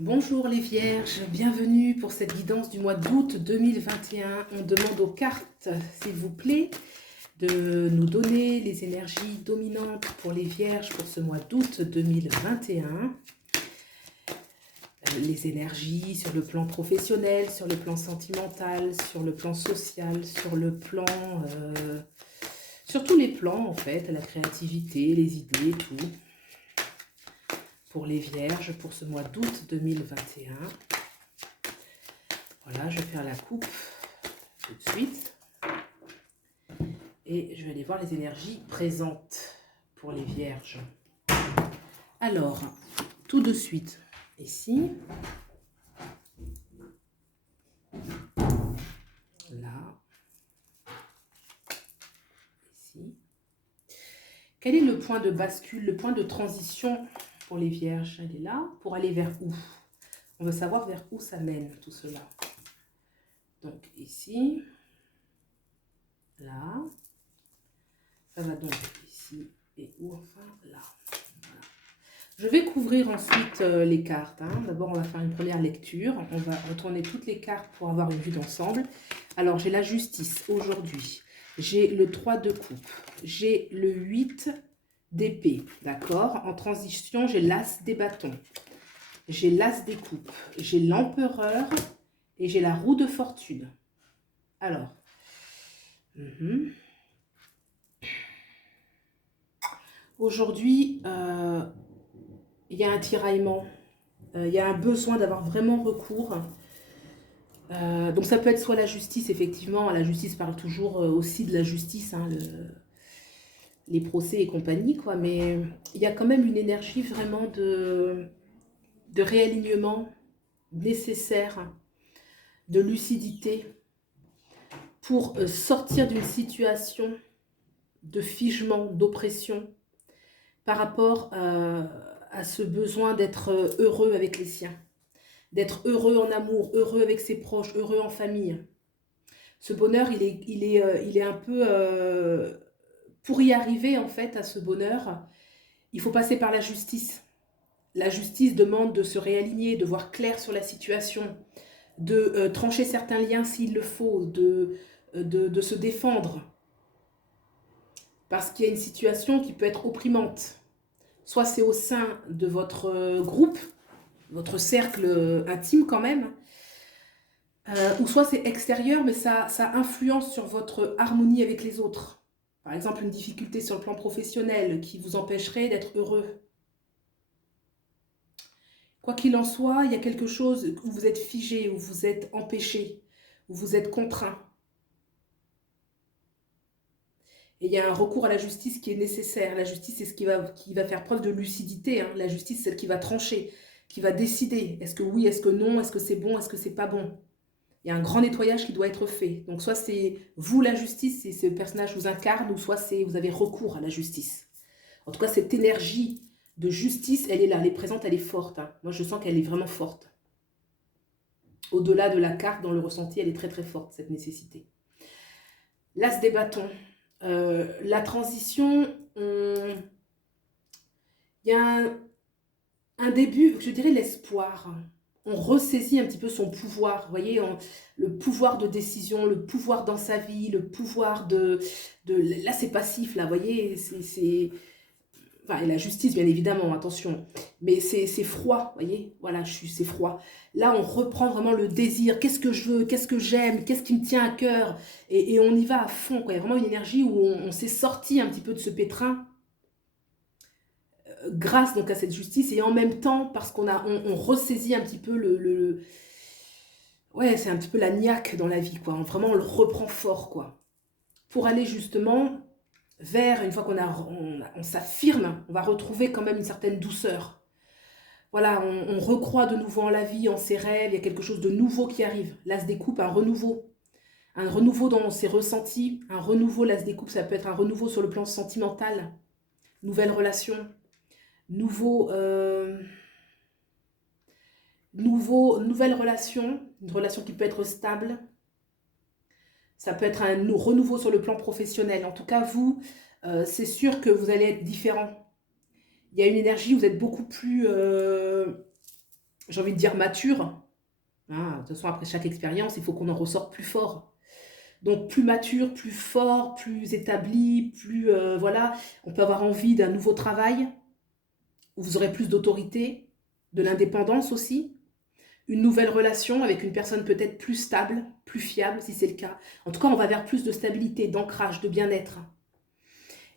Bonjour les vierges, bienvenue pour cette guidance du mois d'août 2021. On demande aux cartes, s'il vous plaît, de nous donner les énergies dominantes pour les vierges pour ce mois d'août 2021. Les énergies sur le plan professionnel, sur le plan sentimental, sur le plan social, sur le plan... sur tous les plans en fait, la créativité, les idées, tout. Pour les vierges pour ce mois d'août 2021. Voilà, je vais faire la coupe tout de suite. Et je vais aller voir les énergies présentes pour les vierges. Alors, tout de suite, ici. Là. Ici. Quel est le point de bascule, le point de transition pour les vierges? Elle est là. Pour aller vers où? On veut savoir vers où ça mène tout cela. Donc ici. Là. Ça va donc ici et où enfin là. Voilà. Je vais couvrir ensuite les cartes. Hein. D'abord, on va faire une première lecture. On va retourner toutes les cartes pour avoir une vue d'ensemble. Alors, j'ai la justice aujourd'hui. J'ai le 3 de coupe. J'ai le 8 d'épée. D'accord? En transition, j'ai l'as des bâtons. J'ai l'as des coupes. J'ai l'empereur et j'ai la roue de fortune. Alors. Aujourd'hui, il y a un tiraillement, il y a un besoin d'avoir vraiment recours. Donc ça peut être soit la justice, effectivement, la justice parle toujours aussi de la justice, hein, les procès et compagnie, quoi, mais il y a quand même une énergie vraiment de réalignement nécessaire, de lucidité pour sortir d'une situation de figement, d'oppression par rapport à ce besoin d'être heureux avec les siens, d'être heureux en amour, heureux avec ses proches, heureux en famille. Ce bonheur, il est un peu... pour y arriver, en fait, à ce bonheur, il faut passer par la justice. La justice demande de se réaligner, de voir clair sur la situation, de trancher certains liens s'il le faut, de se défendre. Parce qu'il y a une situation qui peut être opprimante. Soit c'est au sein de votre groupe, votre cercle intime quand même, ou soit c'est extérieur, mais ça influence sur votre harmonie avec les autres. Par exemple, une difficulté sur le plan professionnel qui vous empêcherait d'être heureux. Quoi qu'il en soit, il y a quelque chose où vous êtes figé, où vous êtes empêché, où vous êtes contraint. Et il y a un recours à la justice qui est nécessaire. La justice, c'est ce qui va faire preuve de lucidité. Hein. La justice, c'est celle qui va trancher, qui va décider. Est-ce que oui, est-ce que non, est-ce que c'est bon, est-ce que c'est pas bon? Il y a un grand nettoyage qui doit être fait. Donc soit c'est vous la justice, et ce personnage vous incarne, ou soit c'est vous avez recours à la justice. En tout cas, cette énergie de justice, elle est là, elle est présente, elle est forte. Hein. Moi, je sens qu'elle est vraiment forte. Au-delà de la carte, dans le ressenti, elle est très très forte, cette nécessité. L'as des bâtons. La transition, il y a un début, je dirais l'espoir. On ressaisit un petit peu son pouvoir, vous voyez, le pouvoir de décision, le pouvoir dans sa vie, le pouvoir là c'est passif, là, vous voyez, c'est enfin, et la justice, bien évidemment, attention, mais c'est froid, vous voyez, voilà, c'est froid. Là, on reprend vraiment le désir, qu'est-ce que je veux, qu'est-ce que j'aime, qu'est-ce qui me tient à cœur, et on y va à fond, quoi. Il y a vraiment une énergie où on s'est sorti un petit peu de ce pétrin, grâce donc à cette justice, et en même temps, parce on ressaisit un petit peu ouais, c'est un petit peu la niaque dans la vie, quoi. Vraiment, on le reprend fort, quoi. Pour aller justement vers, une fois on s'affirme, on va retrouver quand même une certaine douceur. Voilà, on recroit de nouveau en la vie, en ses rêves, il y a quelque chose de nouveau qui arrive. L'as des coupes, un renouveau. Un renouveau dans ses ressentis, un renouveau, l'as des coupes, ça peut être un renouveau sur le plan sentimental, nouvelle relation, nouvelle relation, une relation qui peut être stable. Ça peut être un renouveau sur le plan professionnel. En tout cas, vous, c'est sûr que vous allez être différent. Il y a une énergie, vous êtes beaucoup plus j'ai envie de dire mature. Hein, de toute façon, après chaque expérience, il faut qu'on en ressorte plus fort. Donc plus mature, plus fort, plus établi, plus voilà, on peut avoir envie d'un nouveau travail où vous aurez plus d'autorité, de l'indépendance aussi, une nouvelle relation avec une personne peut-être plus stable, plus fiable si c'est le cas. En tout cas, on va vers plus de stabilité, d'ancrage, de bien-être.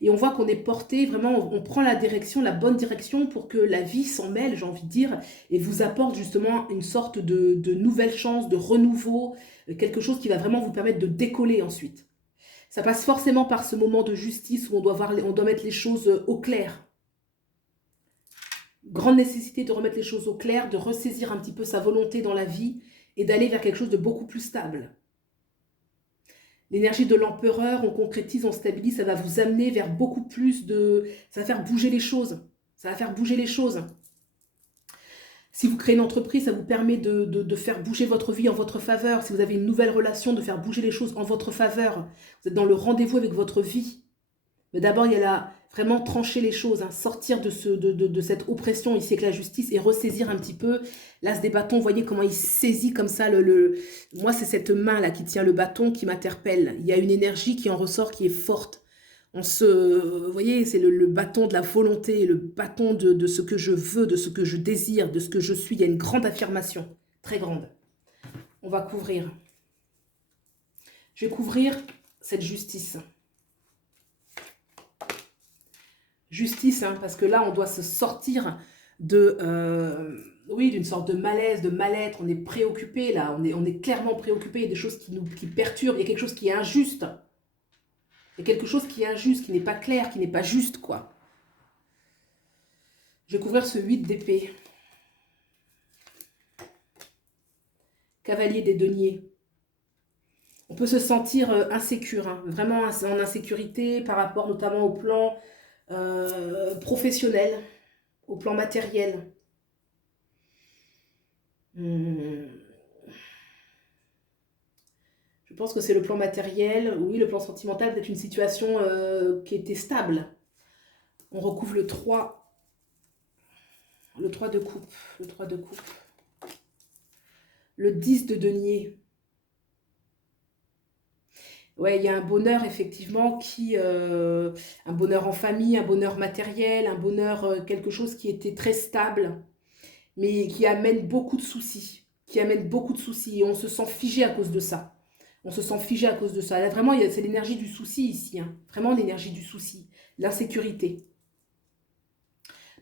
Et on voit qu'on est porté, vraiment, on prend la direction, la bonne direction pour que la vie s'en mêle, j'ai envie de dire, et vous apporte justement une sorte de nouvelle chance, de renouveau, quelque chose qui va vraiment vous permettre de décoller ensuite. Ça passe forcément par ce moment de justice où on doit mettre les choses au clair. Grande nécessité de remettre les choses au clair, de ressaisir un petit peu sa volonté dans la vie et d'aller vers quelque chose de beaucoup plus stable. L'énergie de l'empereur, on concrétise, on stabilise, ça va vous amener vers beaucoup plus de... Ça va faire bouger les choses. Ça va faire bouger les choses. Si vous créez une entreprise, ça vous permet de faire bouger votre vie en votre faveur. Si vous avez une nouvelle relation, de faire bouger les choses en votre faveur. Vous êtes dans le rendez-vous avec votre vie. Mais d'abord, il y a là, vraiment trancher les choses, hein, sortir de cette oppression ici avec la justice et ressaisir un petit peu. L'as des bâtons, vous voyez comment il saisit comme ça. Moi, c'est cette main-là qui tient le bâton qui m'interpelle. Il y a une énergie qui en ressort qui est forte. Vous voyez, c'est le bâton de la volonté, le bâton de ce que je veux, de ce que je désire, de ce que je suis. Il y a une grande affirmation, très grande. On va couvrir. Je vais couvrir cette justice. Justice, hein, parce que là, on doit se sortir oui, d'une sorte de malaise, de mal-être. On est préoccupé, là, on est clairement préoccupé. Il y a des choses qui perturbent, il y a quelque chose qui est injuste. Il y a quelque chose qui est injuste, qui n'est pas clair, qui n'est pas juste, quoi. Je vais couvrir ce 8 d'épée. Cavalier des deniers. On peut se sentir insécure, hein, vraiment en insécurité par rapport notamment au plan professionnel, au plan matériel. Je pense que c'est le plan matériel, oui, le plan sentimental, peut-être une situation qui était stable. On recouvre le 3 de coupe, le 3 de coupe. Le 10 de denier. Ouais, il y a un bonheur effectivement un bonheur en famille, un bonheur matériel, un bonheur, quelque chose qui était très stable, mais qui amène beaucoup de soucis, et on se sent figé à cause de ça. On se sent figé à cause de ça. Là, vraiment, c'est l'énergie du souci ici, hein. Vraiment l'énergie du souci, l'insécurité.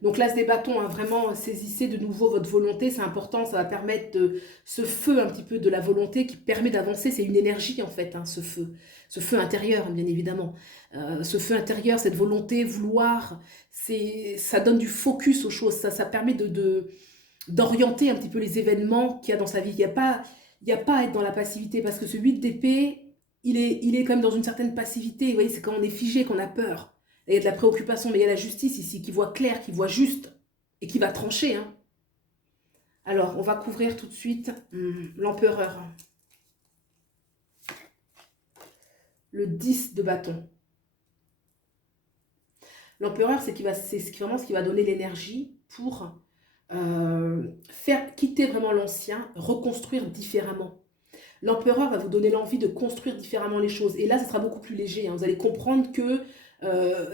Donc l'as des bâtons, hein, vraiment saisissez de nouveau votre volonté, c'est important, ça va permettre ce feu un petit peu de la volonté qui permet d'avancer, c'est une énergie en fait, hein, ce feu intérieur bien évidemment. Ce feu intérieur, cette volonté, vouloir, ça donne du focus aux choses, ça permet d'orienter un petit peu les événements qu'il y a dans sa vie. Il y a pas à être dans la passivité, parce que ce 8 d'épée, il est quand même dans une certaine passivité, vous voyez, c'est quand on est figé qu'on a peur. Il y a de la préoccupation, mais il y a la justice ici qui voit clair, qui voit juste et qui va trancher. Hein. Alors, on va couvrir tout de suite l'empereur. Le 10 de bâton. L'empereur, c'est vraiment ce qui va donner l'énergie pour faire quitter vraiment l'ancien, reconstruire différemment. L'empereur va vous donner l'envie de construire différemment les choses. Et là, ce sera beaucoup plus léger. Hein. Vous allez comprendre que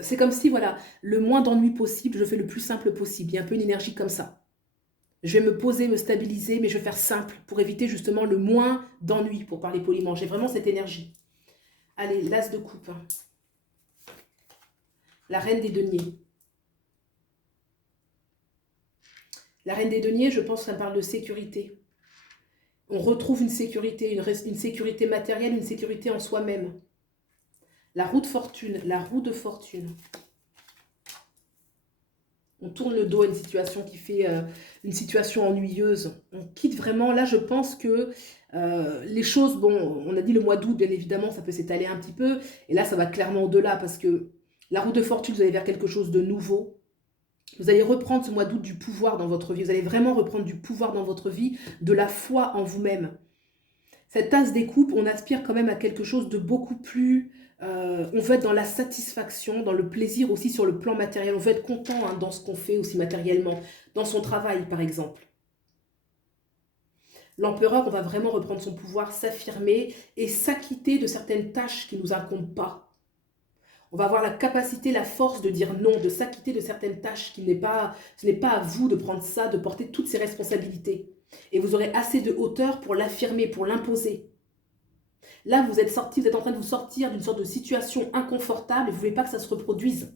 c'est comme si, voilà, le moins d'ennui possible, je fais le plus simple possible. Il y a un peu une énergie comme ça. Je vais me poser, me stabiliser, mais je vais faire simple pour éviter justement le moins d'ennui, pour parler poliment. J'ai vraiment cette énergie. Allez, l'as de coupe. La reine des deniers. La reine des deniers, je pense que ça parle de sécurité. On retrouve une sécurité, une sécurité matérielle, une sécurité en soi-même. La roue de fortune, la roue de fortune. On tourne le dos à une situation qui fait une situation ennuyeuse. On quitte vraiment, là je pense que les choses, bon, on a dit le mois d'août, bien évidemment, ça peut s'étaler un petit peu. Et là, ça va clairement au-delà parce que la roue de fortune, vous allez vers quelque chose de nouveau. Vous allez reprendre ce mois d'août du pouvoir dans votre vie. Vous allez vraiment reprendre du pouvoir dans votre vie, de la foi en vous-même. Cette tasse des coupes, on aspire quand même à quelque chose de beaucoup plus... on veut être dans la satisfaction, dans le plaisir aussi sur le plan matériel. On veut être content hein, dans ce qu'on fait aussi matériellement, dans son travail par exemple. L'empereur, on va vraiment reprendre son pouvoir, s'affirmer et s'acquitter de certaines tâches qui ne nous incombent pas. On va avoir la capacité, la force de dire non, de s'acquitter de certaines tâches ce n'est pas à vous de prendre ça, de porter toutes ces responsabilités. Et vous aurez assez de hauteur pour l'affirmer, pour l'imposer. Là, vous êtes sorti, vous êtes en train de vous sortir d'une sorte de situation inconfortable et vous ne voulez pas que ça se reproduise.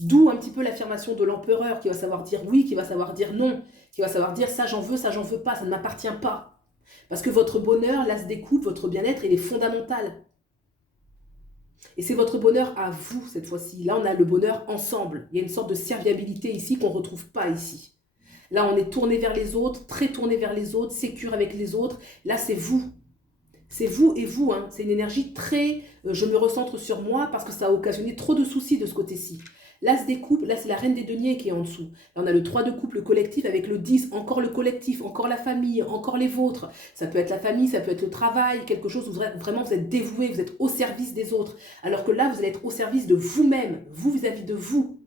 D'où un petit peu l'affirmation de l'empereur qui va savoir dire oui, qui va savoir dire non, qui va savoir dire ça j'en veux pas, ça ne m'appartient pas. Parce que votre bonheur, là, se découpe, votre bien-être, il est fondamental. Et c'est votre bonheur à vous, cette fois-ci. Là, on a le bonheur ensemble. Il y a une sorte de serviabilité ici qu'on ne retrouve pas ici. Là, on est tourné vers les autres, très tourné vers les autres, sécure avec les autres. Là, c'est vous. C'est vous et vous. Hein. C'est une énergie très... je me recentre sur moi parce que ça a occasionné trop de soucis de ce côté-ci. Là, se découpe. Là, c'est la reine des deniers qui est en dessous. Là, on a le 3 de coupe, le collectif, avec le 10, encore le collectif, encore la famille, encore les vôtres. Ça peut être la famille, ça peut être le travail, quelque chose où vraiment vous êtes dévoué, vous êtes au service des autres. Alors que là, vous allez être au service de vous-même, vous vis-à-vis de vous,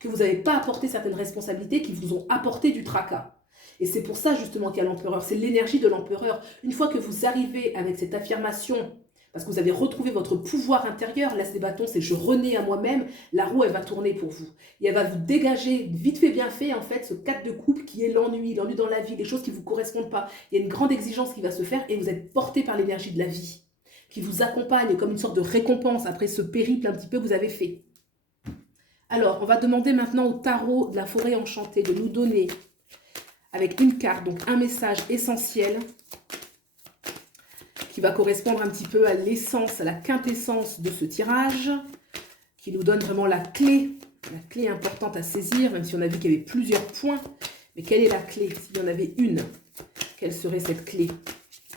que vous n'avez pas apporté certaines responsabilités qui vous ont apporté du tracas. Et c'est pour ça justement qu'il y a l'empereur, c'est l'énergie de l'empereur. Une fois que vous arrivez avec cette affirmation, parce que vous avez retrouvé votre pouvoir intérieur, l'as des bâtons, c'est je renais à moi-même, la roue elle va tourner pour vous. Et elle va vous dégager, vite fait bien fait, en fait, ce 4 de coupe qui est l'ennui dans la vie, les choses qui ne vous correspondent pas. Il y a une grande exigence qui va se faire et vous êtes porté par l'énergie de la vie, qui vous accompagne comme une sorte de récompense après ce périple un petit peu que vous avez fait. Alors, on va demander maintenant au tarot de la forêt enchantée de nous donner, avec une carte, donc un message essentiel qui va correspondre un petit peu à l'essence, à la quintessence de ce tirage, qui nous donne vraiment la clé importante à saisir, même si on a vu qu'il y avait plusieurs points. Mais quelle est la clé? S'il y en avait une, quelle serait cette clé?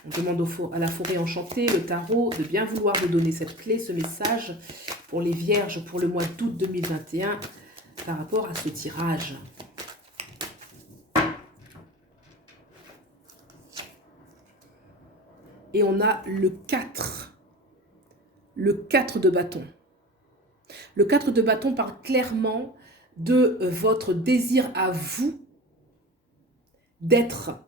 On demande à la forêt enchantée, le tarot, de bien vouloir nous donner cette clé, ce message pour les vierges pour le mois d'août 2021 par rapport à ce tirage. Et on a le 4. Le 4 de bâton. Le 4 de bâton parle clairement de votre désir à vous d'être,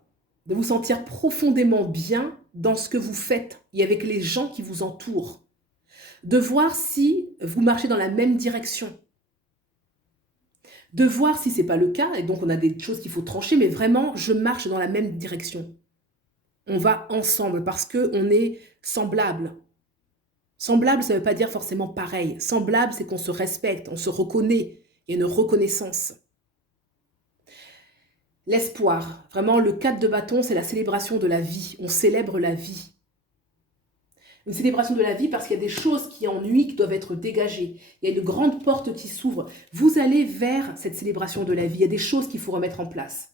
de vous sentir profondément bien dans ce que vous faites et avec les gens qui vous entourent. De voir si vous marchez dans la même direction. De voir si ce n'est pas le cas, et donc on a des choses qu'il faut trancher, mais vraiment, je marche dans la même direction. On va ensemble parce qu'on est semblable. Semblable, ça ne veut pas dire forcément pareil. Semblable, c'est qu'on se respecte, on se reconnaît. Il y a une reconnaissance. L'espoir. Vraiment, le 4 de bâton, c'est la célébration de la vie. On célèbre la vie. Une célébration de la vie parce qu'il y a des choses qui ennuient, qui doivent être dégagées. Il y a une grande porte qui s'ouvre. Vous allez vers cette célébration de la vie. Il y a des choses qu'il faut remettre en place.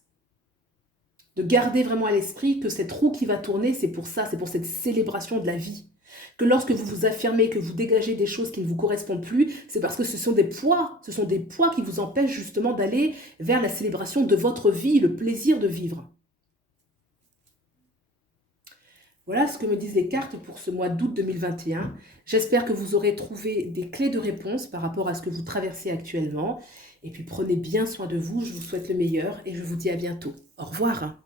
De garder vraiment à l'esprit que cette roue qui va tourner, c'est pour ça, c'est pour cette célébration de la vie. Que lorsque vous vous affirmez, que vous dégagez des choses qui ne vous correspondent plus, c'est parce que ce sont des poids qui vous empêchent justement d'aller vers la célébration de votre vie, le plaisir de vivre. Voilà ce que me disent les cartes pour ce mois d'août 2021. J'espère que vous aurez trouvé des clés de réponse par rapport à ce que vous traversez actuellement. Et puis prenez bien soin de vous, je vous souhaite le meilleur et je vous dis à bientôt. Au revoir.